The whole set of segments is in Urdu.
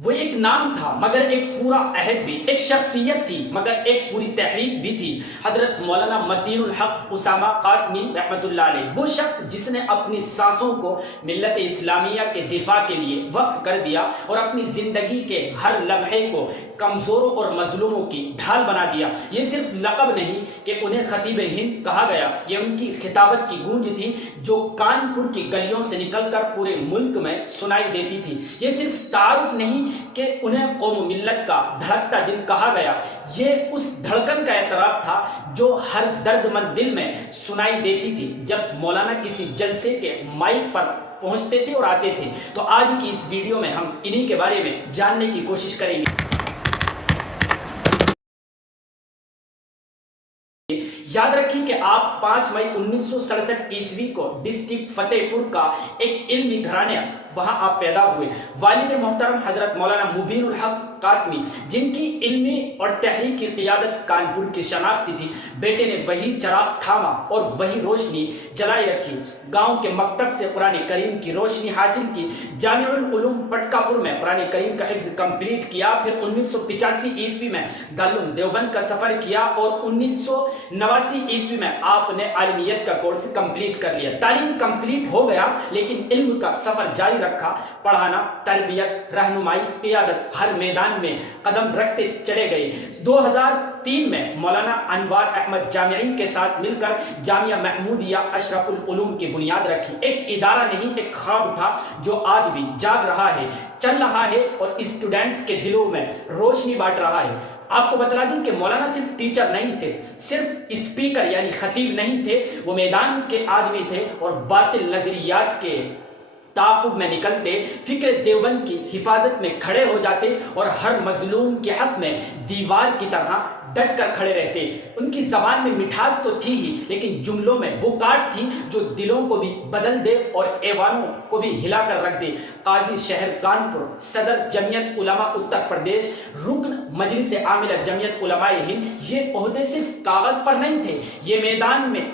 وہ ایک نام تھا مگر ایک پورا عہد بھی، ایک شخصیت تھی مگر ایک پوری تحریک بھی تھی۔ حضرت مولانا متین الحق اسامہ قاسمی رحمۃ اللہ علیہ، وہ شخص جس نے اپنی سانسوں کو ملت اسلامیہ کے دفاع کے لیے وقف کر دیا اور اپنی زندگی کے ہر لمحے کو کمزوروں اور مظلوموں کی ڈھال بنا دیا۔ یہ صرف لقب نہیں کہ انہیں خطیب ہند کہا گیا، یہ ان کی خطابت کی گونج تھی جو کانپور کی گلیوں سے نکل کر پورے ملک میں سنائی دیتی تھی۔ یہ صرف تعارف نہیں کہ انہیں قوم و ملت کا دھڑکتا دل کہا گیا، یہ اس دھڑکن کا اعتراف تھا جو ہر درد مند دل میں سنائی دیتی تھی جب مولانا کسی جلسے کے مائک پر پہنچتے تھے اور آتے تھے۔ تو آج کی اس ویڈیو میں ہم انہی کے بارے میں جاننے کی کوشش کریں گے۔ یاد رکھیں کہ آپ 5 مئی 1967 عیسوی کو ڈسٹرکٹ فتح پور کا ایک علمی گھرانے وہاں آپ پیدا ہوئے۔ والد محترم حضرت مولانا مبین الحق قاسمی، جن کی علمی اور تحریکی قیادت کانپور کی شناختی تھی، بیٹے نے وہی چراغ تھاما اور وہی روشنی جلائی رکھی۔ گاؤں کے مکتب سے قرآن کریم کی روشنی حاصل کی، جامع العلوم پٹکا پور میں قرآن کریم کا حفظ کمپلیٹ کیا، پھر 1985 عیسوی میں دارالعلوم دیوبند کا سفر کیا اور 1989 عیسوی میں آپ نے عالمیت کا کورس کمپلیٹ کر لیا۔ تعلیم کمپلیٹ ہو گیا لیکن علم کا سفر جاری رکھا، پڑھانا، تربیت، رہنمائی، قیادت، ہر میدان میں قدم رکھتے چلے گئے۔ 2003 میں مولانا انوار احمد جامعی کے ساتھ مل کر جامعہ محمودیہ اشرف العلوم کی بنیاد رکھی۔ ایک ادارہ نہیں، ایک خواب تھا جو آج بھی جاگ رہا ہے، چل رہا ہے اور اسٹوڈنٹس کے دلوں میں روشنی بانٹ رہا ہے۔ آپ کو بتلا دیں کہ مولانا صرف ٹیچر نہیں تھے، صرف اسپیکر یعنی خطیب نہیں تھے، وہ میدان کے آدمی تھے اور باطل نظریات کے تعاقب میں نکلتے، فکر دیوبند کی حفاظت میں کھڑے ہو جاتے اور ہر مظلوم کے حق میں دیوار کی طرح ڈٹ کر کھڑے رہتے۔ ان کی زبان میں مٹھاس تو تھی ہی لیکن جملوں میں وہ کاٹ تھی جو دلوں کو بھی بدل دے اور ایوانوں کو بھی ہلا کر رکھ دے۔ قاضی شہر کانپور، صدر جمعیت علماء اتر پردیش، رکن مجلس عاملہ جمعیت علماء ہند، یہ عہدے صرف کاغذ پر نہیں تھے، یہ میدان میں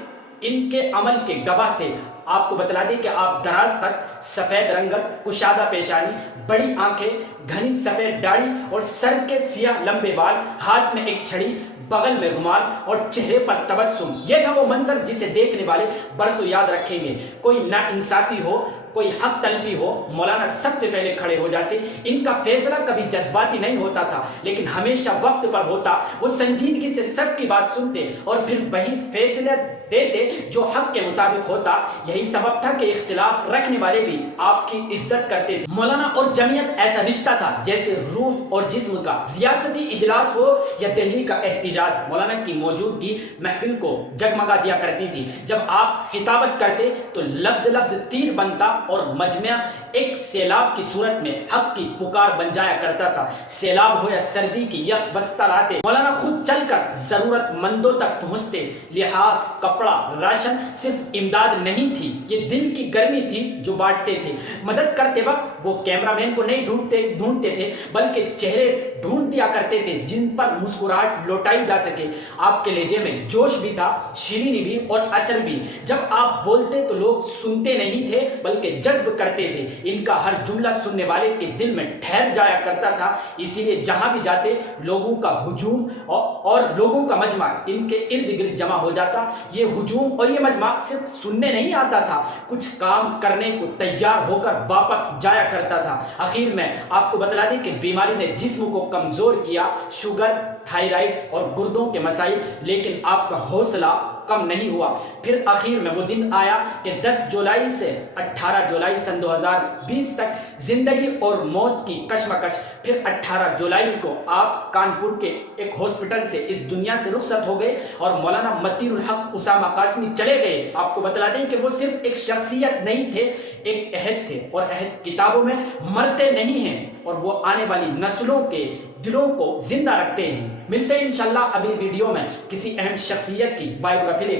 ان کے عمل کے گواہ تھے۔ آپ کو بتلا دیں کہ آپ دراز تک، سفید رنگت، کشادہ پیشانی، بڑی آنکھیں، گھنی سفید داڑھی اور سر کے سیاہ لمبے بال، ہاتھ میں ایک چھڑی، بغل میں رومال اور چہرے پر تبسم، یہ تھا وہ منظر جسے دیکھنے والے برسوں یاد رکھیں گے۔ کوئی ناانصافی ہو، کوئی حق تلفی ہو، مولانا سب سے پہلے کھڑے ہو جاتے۔ ان کا فیصلہ کبھی جذباتی نہیں ہوتا تھا لیکن ہمیشہ وقت پر ہوتا۔ وہ سنجیدگی سے سب کی بات سنتے اور پھر وہی فیصلہ دیتے جو حق کے مطابق ہوتا۔ یہی سبب تھا کہ اختلاف رکھنے والے بھی آپ کی عزت کرتے تھے۔ مولانا اور جمعیت ایسا رشتہ تھا جیسے روح اور جسم کا۔ ریاستی اجلاس ہو یا دہلی کا احتجاج، مولانا کی موجودگی محفل کو جگمگا دیا کرتی تھی۔ جب آپ خطابت کرتے تو لفظ لفظ تیر بنتا اور مجمع ایک سیلاب کی صورت میں حق کی پکار بن جایا کرتا تھا۔ سیلاب ہو یا سردی کی یخ بستہ راتیں، مولانا خود چل کر ضرورت مندوں تک پہنچتے۔ لحاف، کپڑا، راشن صرف امداد نہیں تھی، یہ دل کی گرمی تھی جو بانٹتے تھے۔ مدد کرتے وقت وہ کیمرہ مین کو نہیں ڈھونڈتے تھے بلکہ چہرے ڈھونڈ دیا کرتے تھے جن پر مسکراہٹ لوٹائی جا سکے۔ آپ کے لہجے میں جوش بھی تھا، شیرینی بھی اور اثر بھی۔ جب آپ بولتے تو لوگ سنتے نہیں تھے بلکہ جذب کرتے تھے۔ ان کا ہر جملہ سننے والے کے دل میں ٹھہر جایا کرتا تھا، اسی لیے جہاں بھی جاتے لوگوں کا ہجوم اور لوگوں کا مجمع ان کے ارد گرد جمع ہو جاتا۔ یہ ہجوم اور یہ مجمع صرف سننے نہیں آتا تھا، کچھ کام کرنے کو تیار ہو کر واپس جایا کرتا تھا۔ آخر میں آپ کو بتلا دیں کہ بیماری نے جسم کو کمزور کیا، شوگر، تھائرائیڈ اور گردوں کے مسائل، لیکن آپ کا حوصلہ کم نہیں ہوا۔ پھر آخر میں وہ دن آیا کہ 10 جولائی سے 18 جولائی سن 2020 تک زندگی اور موت کی کشمکش۔ پھر 18 جولائی کو آپ کانپور کے ایک ہاسپٹل سے اس دنیا سے رخصت ہو گئے اور مولانا متین الحق اسامہ قاسمی چلے گئے۔ آپ کو بتلا دیں کہ وہ صرف ایک شخصیت نہیں تھے، ایک عہد تھے اور عہد کتابوں میں مرتے نہیں ہیں اور وہ آنے والی نسلوں کے دلوں کو زندہ رکھتے ہیں۔ ملتے ہیں انشاءاللہ اگلی ویڈیو میں کسی اہم شخصیت کی بائیوگرافی لے